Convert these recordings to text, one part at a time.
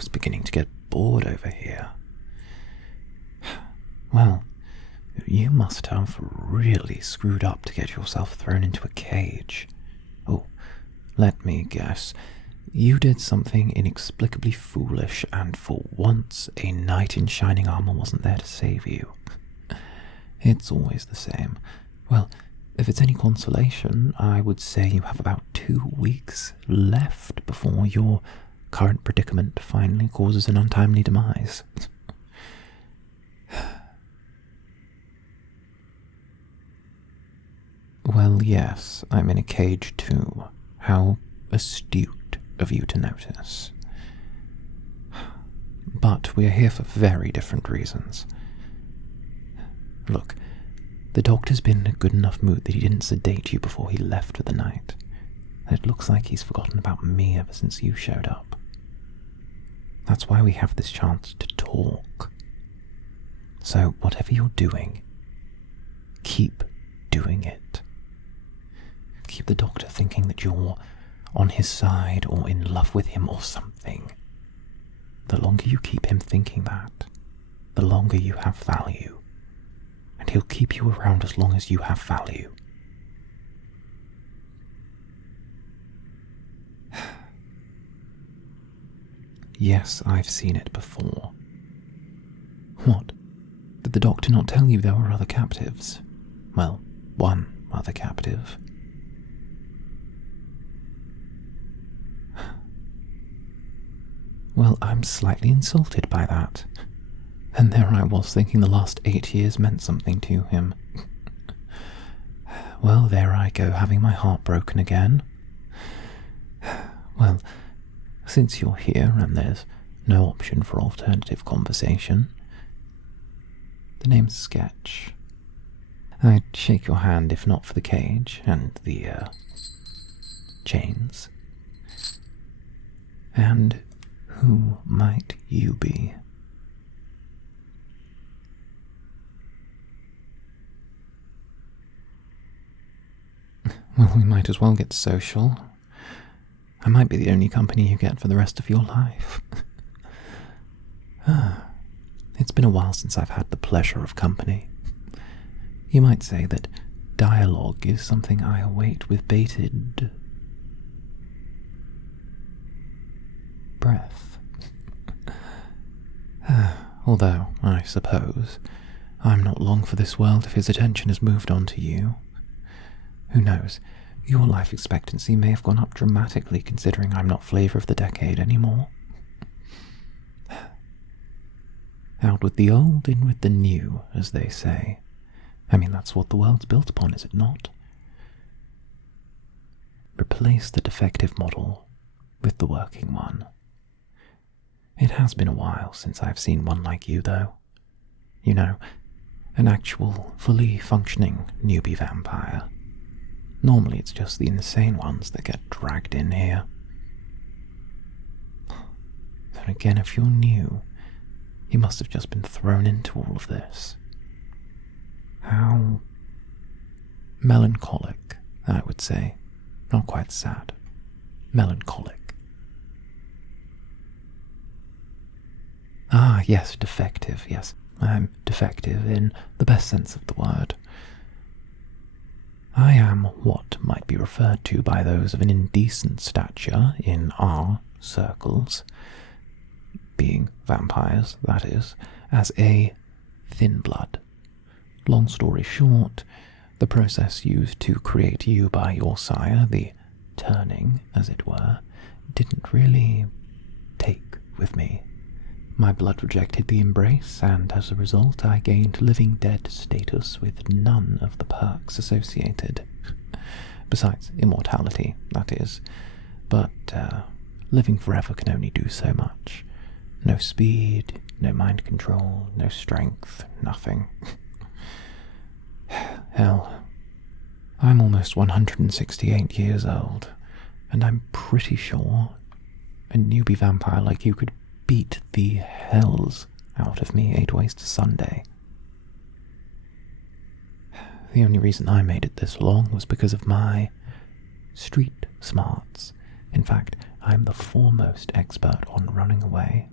was beginning to get bored over here. Well, you must have really screwed up to get yourself thrown into a cage. Oh, let me guess. You did something inexplicably foolish, and for once a knight in shining armor wasn't there to save you. It's always the same. Well, if it's any consolation, I would say you have about 2 weeks left before your current predicament finally causes an untimely demise. Well, yes, I'm in a cage too. How astute of you to notice. But we are here for very different reasons. Look, the doctor's been in a good enough mood that he didn't sedate you before he left for the night. It looks like he's forgotten about me ever since you showed up. That's why we have this chance to talk. So whatever you're doing, keep doing it. Keep the doctor thinking that you're on his side or in love with him or something. The longer you keep him thinking that, the longer you have value. And he'll keep you around as long as you have value. Yes, I've seen it before. What? Did the doctor not tell you there were other captives? Well, one other captive. Well, I'm slightly insulted by that. And there I was thinking the last 8 years meant something to him. Well, there I go, having my heart broken again. Well, since you're here and there's no option for alternative conversation, the name's Sketch. I'd shake your hand if not for the cage and the, chains. And who might you be? Well, we might as well get social. I might be the only company you get for the rest of your life. It's been a while since I've had the pleasure of company. You might say that dialogue is something I await with bated breath. Although, I suppose, I'm not long for this world if his attention has moved on to you. Who knows, your life expectancy may have gone up dramatically considering I'm not flavor of the decade anymore. Out with the old, in with the new, as they say. I mean, that's what the world's built upon, is it not? Replace the defective model with the working one. It has been a while since I've seen one like you, though. You know, an actual, fully functioning newbie vampire. Normally it's just the insane ones that get dragged in here. Then again, if you're new, you must have just been thrown into all of this. How melancholic, I would say. Not quite sad. Melancholic. Ah, yes, defective, yes. I'm defective in the best sense of the word. I am what might be referred to by those of an indecent stature in our circles, being vampires, that is, as a thin blood. Long story short, the process used to create you by your sire, the turning, as it were, didn't really take with me. My blood rejected the embrace, and as a result I gained living dead status with none of the perks associated. Besides immortality, that is. But living forever can only do so much. No speed, no mind control, no strength, nothing. Hell, I'm almost 168 years old, and I'm pretty sure a newbie vampire like you could beat the hells out of me 8 ways to Sunday. The only reason I made it this long was because of my street smarts In fact, I'm the foremost expert on running away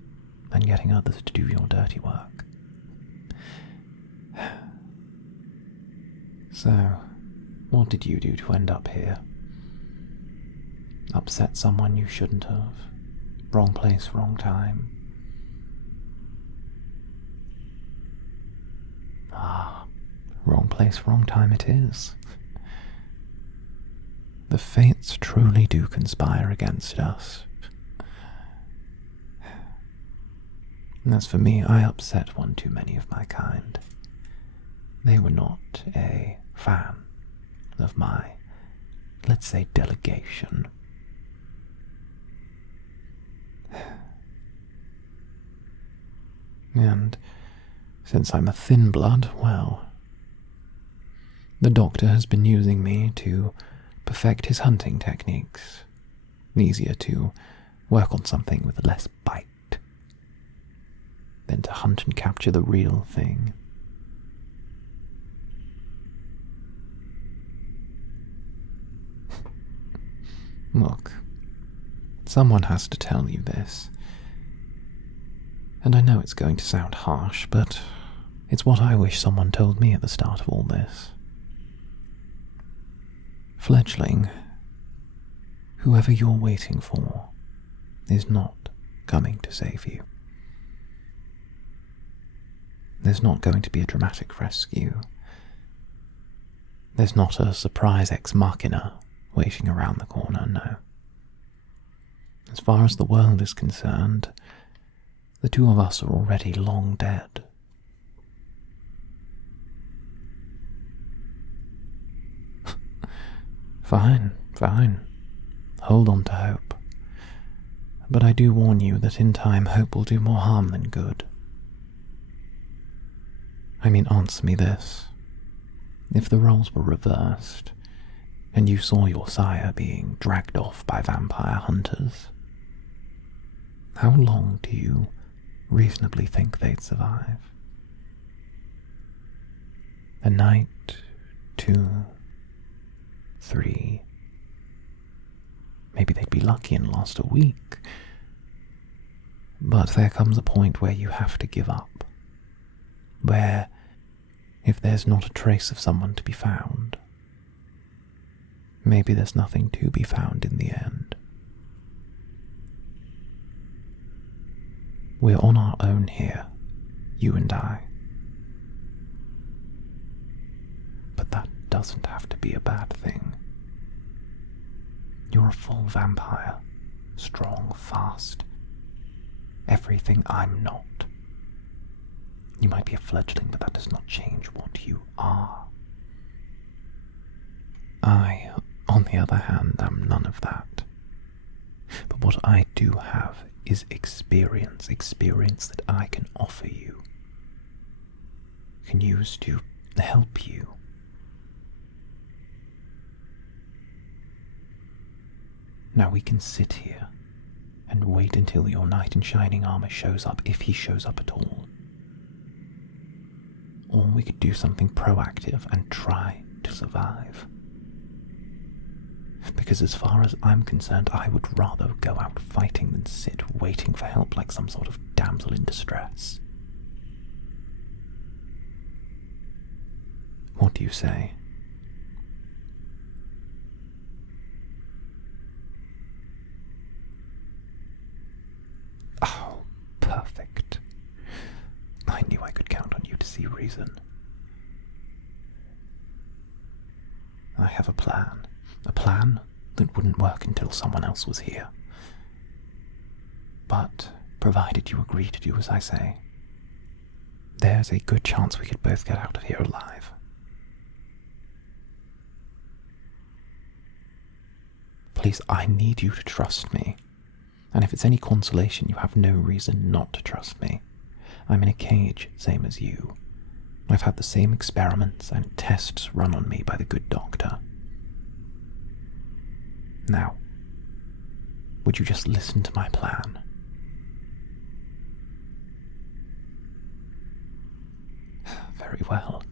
and getting others to do your dirty work. So, what did you do to end up here? Upset someone you shouldn't have? Wrong place, wrong time? Ah, wrong place, wrong time it is. The fates truly do conspire against us. And as for me, I upset one too many of my kind. They were not a fan of my, let's say, delegation. And since I'm a thin blood, well, the doctor has been using me to perfect his hunting techniques. Easier to work on something with less bite than to hunt and capture the real thing. Look, someone has to tell you this. And I know it's going to sound harsh, but it's what I wish someone told me at the start of all this. Fledgling, whoever you're waiting for is not coming to save you. There's not going to be a dramatic rescue. There's not a surprise ex machina waiting around the corner, no. As far as the world is concerned, the two of us are already long dead. Fine. Hold on to hope. But I do warn you that in time hope will do more harm than good. I mean, answer me this. If the roles were reversed, and you saw your sire being dragged off by vampire hunters, how long do you reasonably think they'd survive? A night, 2, 3. Maybe they'd be lucky and last a week. But there comes a point where you have to give up. Where, if there's not a trace of someone to be found, maybe there's nothing to be found in the end. We're on our own here, you and I. But that doesn't have to be a bad thing. You're a full vampire, strong, fast, everything I'm not. You might be a fledgling, but that does not change what you are. I, on the other hand, am none of that. But what I do have is experience that I can offer you, can use to help you. Now we can sit here and wait until your knight in shining armor shows up, if he shows up at all. Or we could do something proactive and try to survive. Because as far as I'm concerned, I would rather go out fighting than sit waiting for help like some sort of damsel in distress. What do you say? Oh, perfect. I knew I could count on you to see reason. I have a plan that wouldn't work until someone else was here. But, provided you agree to do as I say, there's a good chance we could both get out of here alive. Please, I need you to trust me. And if it's any consolation, you have no reason not to trust me. I'm in a cage, same as you. I've had the same experiments and tests run on me by the good doctor. Now, would you just listen to my plan? Very well.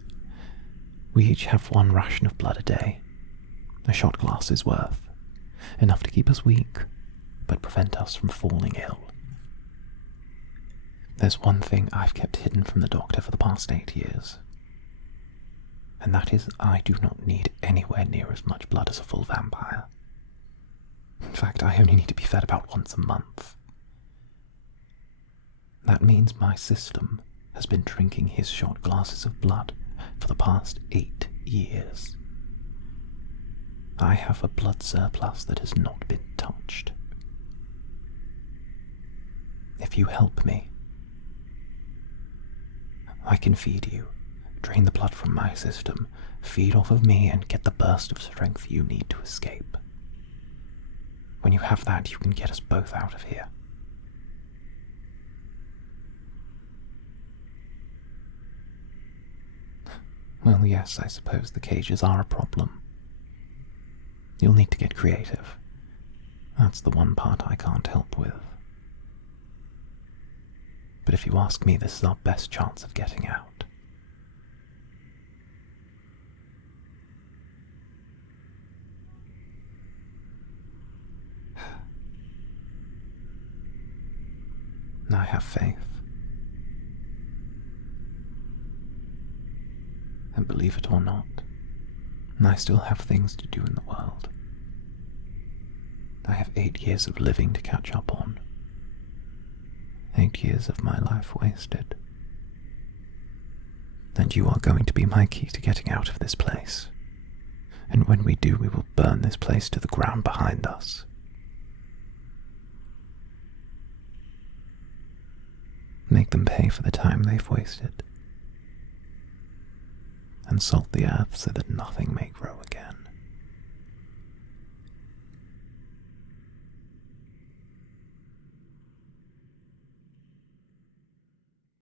We each have 1 ration of blood a day. A shot glass's worth. Enough to keep us weak, but prevent us from falling ill. There's one thing I've kept hidden from the doctor for the past 8 years, and that is I do not need anywhere near as much blood as a full vampire. In fact, I only need to be fed about once a month. That means my system has been drinking his shot glasses of blood for the past 8 years. I have a blood surplus that has not been touched. If you help me, I can feed you, drain the blood from my system, feed off of me, and get the burst of strength you need to escape. When you have that, you can get us both out of here. Well, yes, I suppose the cages are a problem. You'll need to get creative. That's the one part I can't help with. But if you ask me, this is our best chance of getting out. I have faith. And believe it or not, I still have things to do in the world. I have 8 years of living to catch up on. 8 years of my life wasted. And you are going to be my key to getting out of this place. And when we do, we will burn this place to the ground behind us. Make them pay for the time they've wasted. And salt the earth so that nothing may grow again.